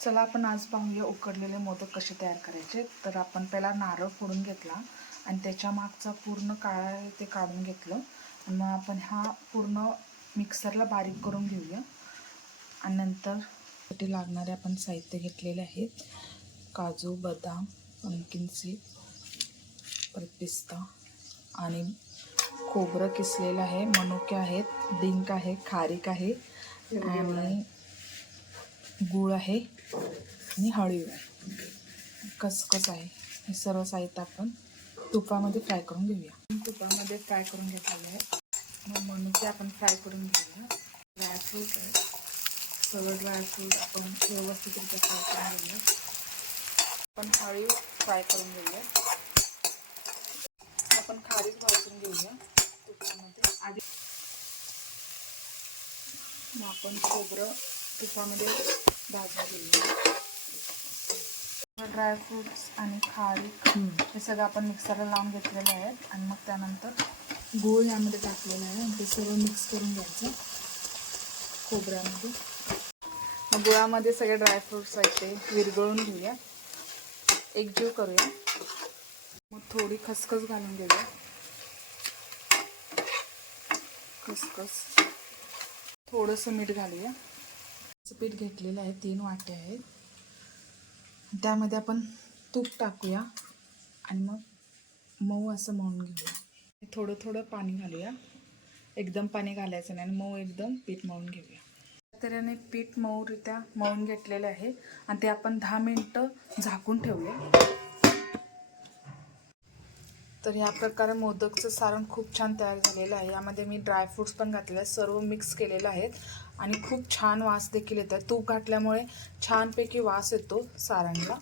चला आपण आज पाहूया उकडलेले मोदक कसे तयार करायचे. तर आपण पहिला नारळ फोडून घेतला आणि त्याच्या मागचा पूर्ण काळा आहे ते काढून घेतलं आणि मग आपण हा पूर्ण मिक्सरला बारीक करून घेऊया. आणि नंतर त्यासाठी लागणारे आपण साहित्य घेतलेले आहेत. काजू, बदाम, पंपकिन सीड, परत पिस्ता आणि खोबरं किसलेलं आहे, मनुके आहेत, डिंक आहे, खारीक आहे आणि गूळ आहे आणि हळद आहे, खसखस आहे. हे सर्व साहित्य आपण तुपामध्ये फ्राय करून घेऊया. तुपामध्ये फ्राय करून घेतलेलं आहे. मग मनुके आपण फ्राय करून घेऊया. ड्रायफ्रूट आहे, सर्व ड्रायफ्रूट आपण व्यवस्थितरित्या फ्राय करून घेऊया. आपण हळद फ्राय करून घेऊया. आपण खारीक भाजून घेऊया तुपामध्ये. आधी मग आपण खोबरं तुपामध्ये भाजून घेऊया. ड्रायफ्रूट्स आणि खारीक हे सगळं आपण मिक्सरला लावून घेतलेलं आहे. आणि मग त्यानंतर गूळ यामध्ये टाकलेलं आहे आणि ते सर्व मिक्स करून घ्यायचं खोबऱ्यामध्ये. मग गुळामध्ये सगळे ड्रायफ्रूट्स आहेत ते विरघळून घेऊया, एकजीव करूया. मग थोडी खसखस घालून घेऊया. खसखस, थोडंसं मीठ घालूया. पीठ घेतलेलं आहे, 3 वाट्या आहेत. त्यामध्ये आपण तूप टाकूया आणि मग मऊ असं मळून घेऊया. थोडं थोडं पाणी घालूया, एकदम पाणी घालायचं नाही आणि मऊ एकदम पीठ मळून घेऊया. तऱ्हेने पीठ मऊरित्या मळून घेतलेलं आहे आणि ते आपण 10 मिनिटं झाकून ठेवूया. तर ह्या प्रकारे मोदकचं सारण खूप छान तयार झालेलं आहे. यामध्ये मी ड्रायफ्रूट्स पण घातलेले आहेत, सर्व मिक्स केलेलं आहे आणि खूप छान वास देखील येत आहे. तूप घातल्यामुळे छानपैकी वास येतो सारणला.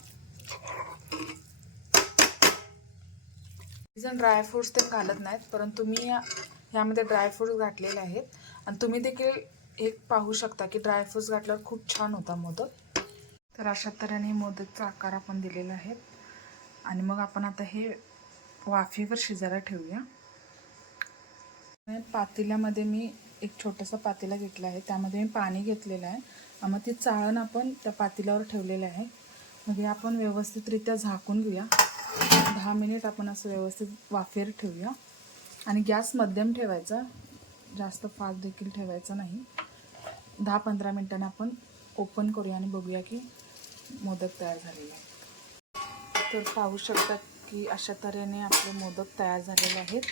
जण ड्रायफ्रूट्स ते घालत नाहीत, परंतु मी यामध्ये ड्रायफ्रूट्स घातलेले आहेत आणि तुम्ही देखील एक पाहू शकता की ड्रायफ्रूट्स घातल्यावर खूप छान होता मोदक. तर अशा तऱ्हेने मोदकचा आकार आपण दिलेला आहे आणि मग आपण आता हे वाफेवर शिजायला ठेवूया. पातेल्यामध्ये मी एक छोटंसं पातेला घेतलं आहे, त्यामध्ये मी पाणी घेतलेलं आहे. मग ती चाळण आपण त्या पातेल्यावर ठेवलेलं आहे. मग हे आपण व्यवस्थितरित्या झाकून घेऊया. 10 मिनिट आपण असं व्यवस्थित वाफेवर ठेवूया आणि गॅस मध्यम ठेवायचा, जास्त फास्ट देखील ठेवायचा नाही. 10-15 मिनिटांनी आपण ओपन करूया आणि बघूया की मोदक तयार झालेले आहे. तर पाहू शकता की अशा तऱ्हेने आपले मोदक तयार झालेले आहेत.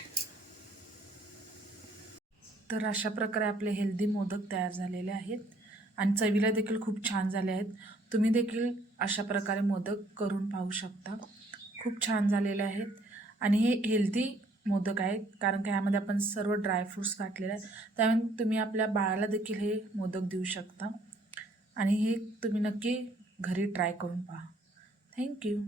तर अशा प्रकारे आपले हेल्दी मोदक तयार झालेले आहेत आणि चवीला देखील खूप छान झाले आहेत. तुम्ही देखील अशा प्रकारे मोदक करून पाहू शकता. खूप छान झालेले आहेत आणि हे हेल्दी मोदक आहेत, कारण की यामध्ये आपण सर्व ड्रायफ्रूट्स घातलेले आहेत. त्यामुळे तुम्ही आपल्या बाळाला देखील हे मोदक देऊ शकता आणि हे तुम्ही नक्की घरी ट्राय करून पहा. थँक्यू.